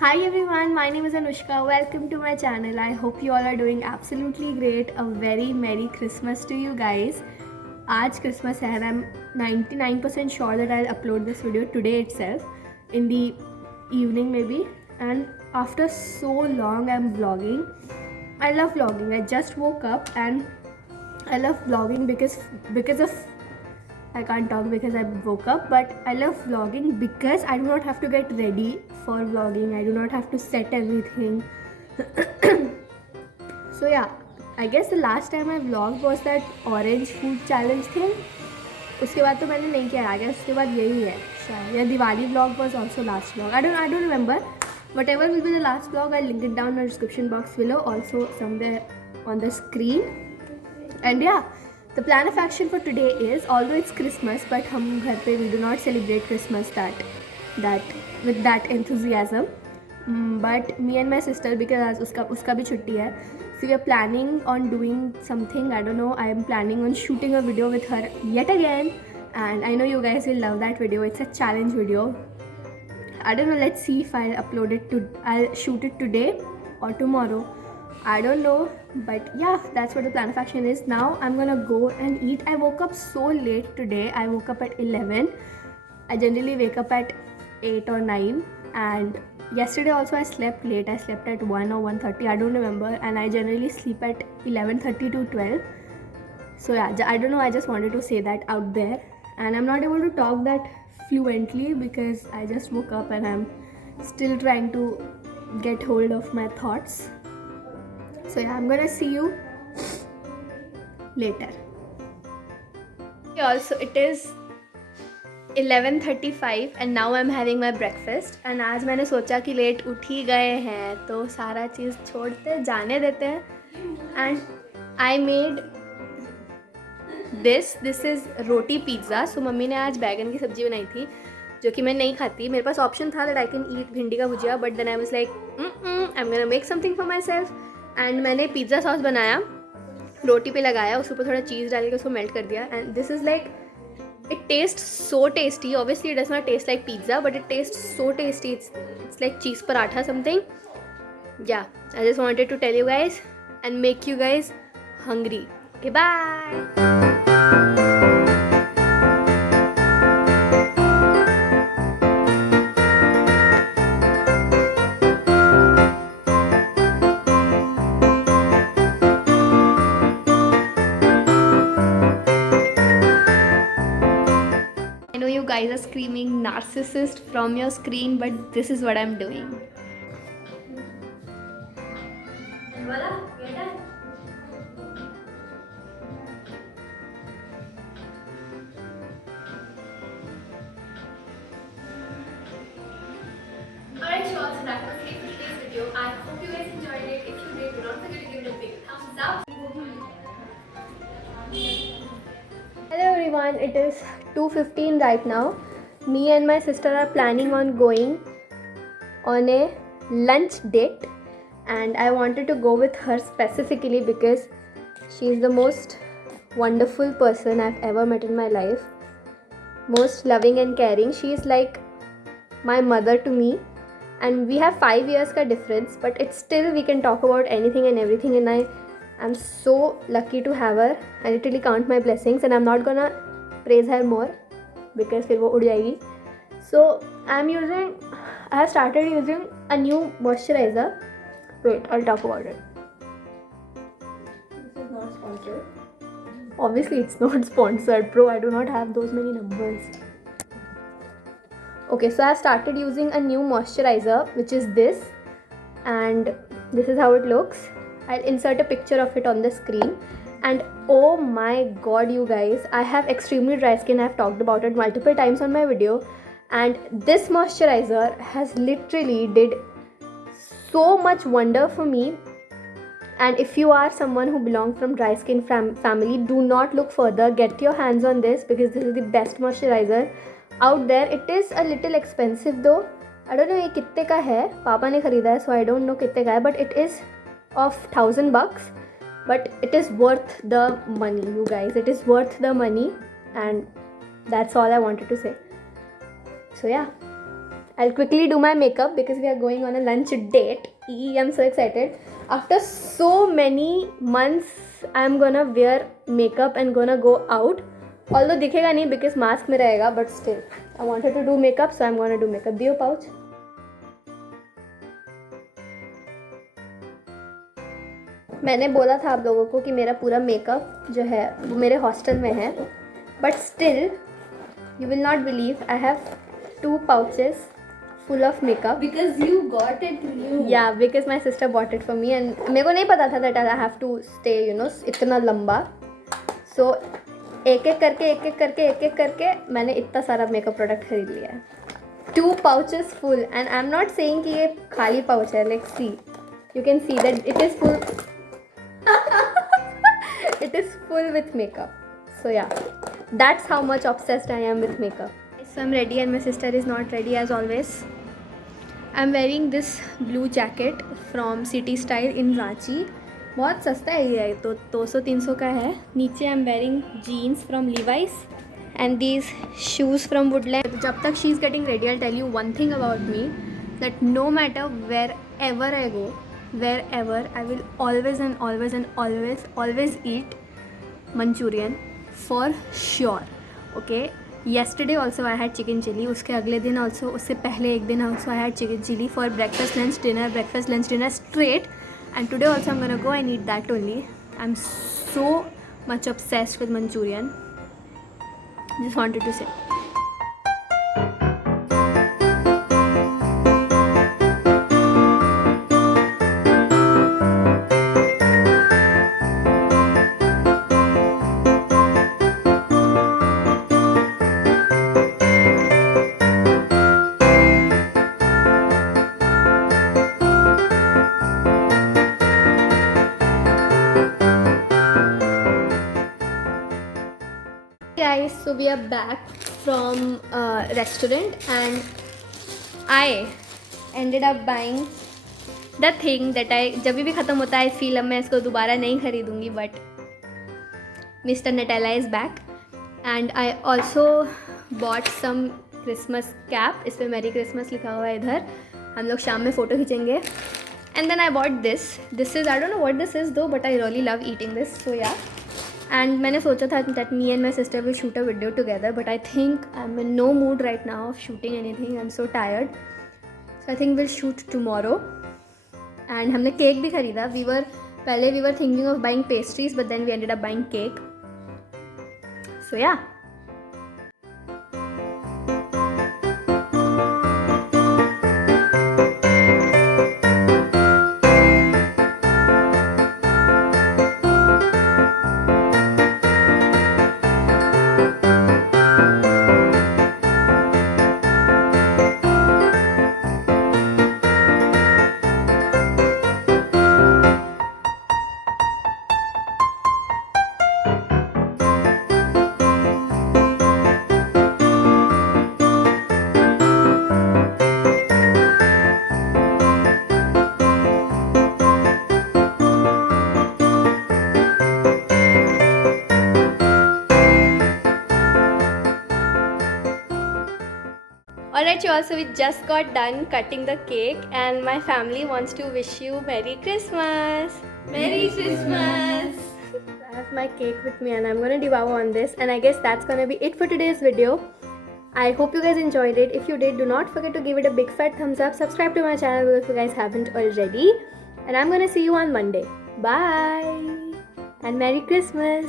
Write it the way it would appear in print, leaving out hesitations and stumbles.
Hi everyone, my name is Anushka. Welcome to my channel. I hope you all are doing absolutely great. A very Merry Christmas to you guys. आज Christmas है and I'm 99% sure that I'll upload this video today itself in the evening maybe. And after so long I'm vlogging. I love vlogging. I just woke up and I love vlogging because of I can't talk because I woke up, but I love vlogging because I do not have to get ready for vlogging. I do not have to set everything. So yeah, I guess the last time I vlogged was that orange food challenge thing. उसके बाद तो मैंने नहीं किया. I guess उसके बाद यही है शायद. या Diwali vlog was also last vlog. I don't remember. Whatever will be the last vlog, I'll link it down in the description box below. Also somewhere on the screen. And yeah. The plan of action for today is, although it's Christmas, but हम घर पे we do not celebrate Christmas that with that enthusiasm. But me and my sister, because उसका भी छुट्टी है, so we are planning on doing something. I don't know. I am planning on shooting a video with her yet again, and I know you guys will love that video. It's a challenge video. I don't know. Let's see if I'll shoot it today or tomorrow. I don't know, but yeah, that's what the plan of action is. Now I'm gonna go and eat. I woke up so late today. I woke up at 11. I generally wake up at 8 or 9, and yesterday also I slept late. I slept at 1 or 1:30. I don't remember, and I generally sleep at 11:30 to 12. So yeah, I don't know. I just wanted to say that out there, and I'm not able to talk that fluently because I just woke up and I'm still trying to get hold of my thoughts. So yeah, I'm gonna see you later. Also, it is 11:35 and now I'm having my breakfast. And आज मैंने सोचा कि late उठ ही गए हैं तो सारा चीज़ छोड़ते जाने देते हैं. And I made this is roti pizza. So mummy ने आज बैगन की सब्ज़ी बनाई थी जो कि मैं नहीं खाती. मेरे पास ऑप्शन था that I can eat भिंडी का भुजिया, but then I was like I'm gonna make something for myself. And मैंने पिज़्ज़ा सॉस बनाया, रोटी पे लगाया, उसके ऊपर थोड़ा चीज़ डाल के उसको मेल्ट कर दिया. And this is like it taste so tasty. Obviously it does not taste like pizza, but it taste so tasty. It's like cheese paratha something. Yeah I just wanted to tell you guys and make you guys hungry. Okay bye. You guys are screaming narcissist from your screen, but this is what I'm doing. Alright, so that was it for today's video. I hope you guys enjoyed it. If you did, do not forget to give it a big thumbs up. Hello everyone, it is 2:15 right now. Me and my sister are planning on going on a lunch date, and I wanted to go with her specifically because she is the most wonderful person I've ever met in my life. Most loving and caring. She is like my mother to me, and we have 5 years ka difference, but it's still we can talk about anything and everything, and I'm so lucky to have her. I literally count my blessings, and I'm not gonna praise her more because फिर वो उड़ जाएगी. So I have started using a new moisturizer. Wait, I'll talk about it. This is not sponsored. Obviously it's not sponsored, bro. I do not have those many numbers. Okay, so I started using a new moisturizer, which is this, and this is how it looks. I'll insert a picture of it on the screen. And oh my god, you guys, I have extremely dry skin. I've talked about it multiple times on my video, and this moisturizer has literally did so much wonder for me. And if you are someone who belongs from dry skin family, do not look further. Get your hands on this because this is the best moisturizer out there. It is a little expensive though. I don't know ये कितने का है. पापा ने खरीदा है, so I don't know कितने का है, but it is of $1,000, but it is worth the money, you guys. It is worth the money, and that's all I wanted to say. So yeah, I'll quickly do my makeup because we are going on a lunch date. I'm so excited. After so many months, I'm gonna wear makeup and gonna go out. Although दिखेगा नहीं because mask में रहेगा, but still, I wanted to do makeup, so I'm gonna do makeup. दियो pouch. मैंने बोला था आप लोगों को कि मेरा पूरा मेकअप जो है वो मेरे हॉस्टल में है, but still you will not believe I have 2 pouches full of makeup. Because you got it new. Yeah, because my sister bought it for me and मेरे को नहीं पता था that I have to stay, you know, इतना लंबा. So एक एक करके मैंने इतना सारा मेकअप प्रोडक्ट खरीद लिया है. 2 pouches full and I'm not saying कि ये खाली pouch है. Like see, you can see that it is full. It is full with makeup. So yeah, that's how much obsessed I am with makeup. So I'm ready and my sister is not ready as always. I'm wearing this blue jacket from City Style in Ranchi. बहुत सस्ता है ये, तो 200-300 का है. नीचे I'm wearing jeans from Levi's and these shoes from Woodland. जब तक she is getting ready, I'll tell you one thing about me, that no matter wherever I go, wherever, I will always eat Manchurian for sure. Okay, yesterday also I had chicken chili. उसके अगले दिन also, उससे पहले एक दिन also I had chicken chili for breakfast, lunch, dinner straight. And today also I'm gonna go and eat that only. I'm so much obsessed with Manchurian. Just wanted to say. Guys, so we are back from restaurant and I ended up buying the thing that जब भी ख़त्म होता है I feel अब मैं इसको दोबारा नहीं खरीदूँगी, but Mr. Nutella is back and I also bought some Christmas cap. इस पर Merry Christmas लिखा हुआ है इधर. हम लोग शाम में फ़ोटो खींचेंगे. And then I bought this. This is, I don't know what this is though, but I really love eating this. So yeah. And मैंने सोचा था that me and my sister will shoot a video together, but I think I'm in no mood right now of shooting anything. I'm so tired. So I think we'll shoot tomorrow. And हमने cake भी खरीदा. We were thinking of buying pastries, but then we ended up buying cake. So yeah. Alright y'all, so we just got done cutting the cake and my family wants to wish you Merry Christmas! Merry Christmas! I have my cake with me and I'm gonna devour on this, and I guess that's gonna be it for today's video. I hope you guys enjoyed it. If you did, do not forget to give it a big fat thumbs up. Subscribe to my channel if you guys haven't already. And I'm gonna see you on Monday. Bye! And Merry Christmas!